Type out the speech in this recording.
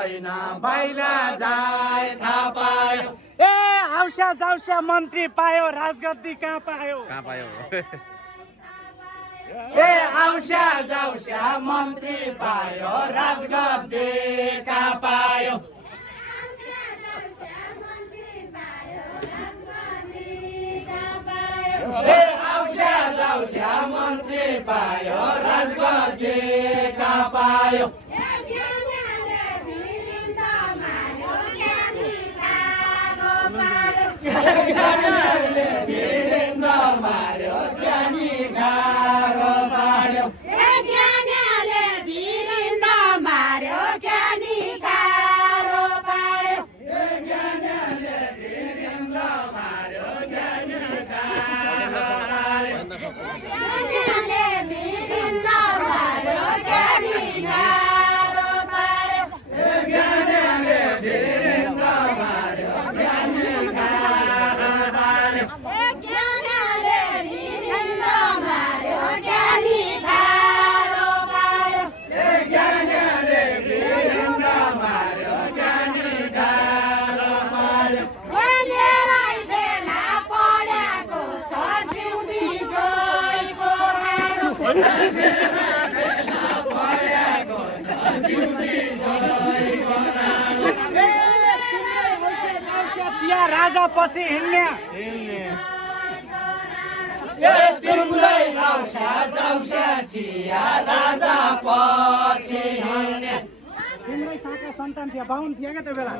होइन बाहिला जाए थाहा पायो ए आउस्या जाउस्या मन्त्री पायो राजगद्दी कहाँ पायो ए आउस्या जाउस्या मन्त्री पायो राजगद्दी कहाँ पायो ए आउस्या जाउस्या मन्त्री पायो राजगद्दी कहाँ पायो ज्ञानीहरूले भिरिन्द मार्यो ज्ञानी गाह्रो पाड्यो ज्ञानीहरूले भिरिन्द मार्यो ज्ञानी गाह्रो पाड्यो ज्ञानीहरूले भिरिन्द मार्यो ज्ञानी गाह्रो पाड्यो ज्ञानीहरूले भिरिन्द मार्यो ज्ञानी गाह्रो पाड्यो ज्ञानीहरूले भिरिन्द मार्यो ज्ञानी गाह्रो पाड्यो ज्ञानीहरूले भिरिन्द मार्यो ज्ञानी गाह्रो पाड्यो ज्ञानीहरूले भिरिन्द मार्यो ज्ञानी गाह्रो पाड्यो धेरै बेला पढेको छ जिउँदी जोइको हारो चिया राजा पछि हिँड्ने तिम्रै जाउस्या जाउस्या चिया राजा पछि हिँड्ने तिम्रै साका सन्तान थियो 52 थियो क्या त्यो बेला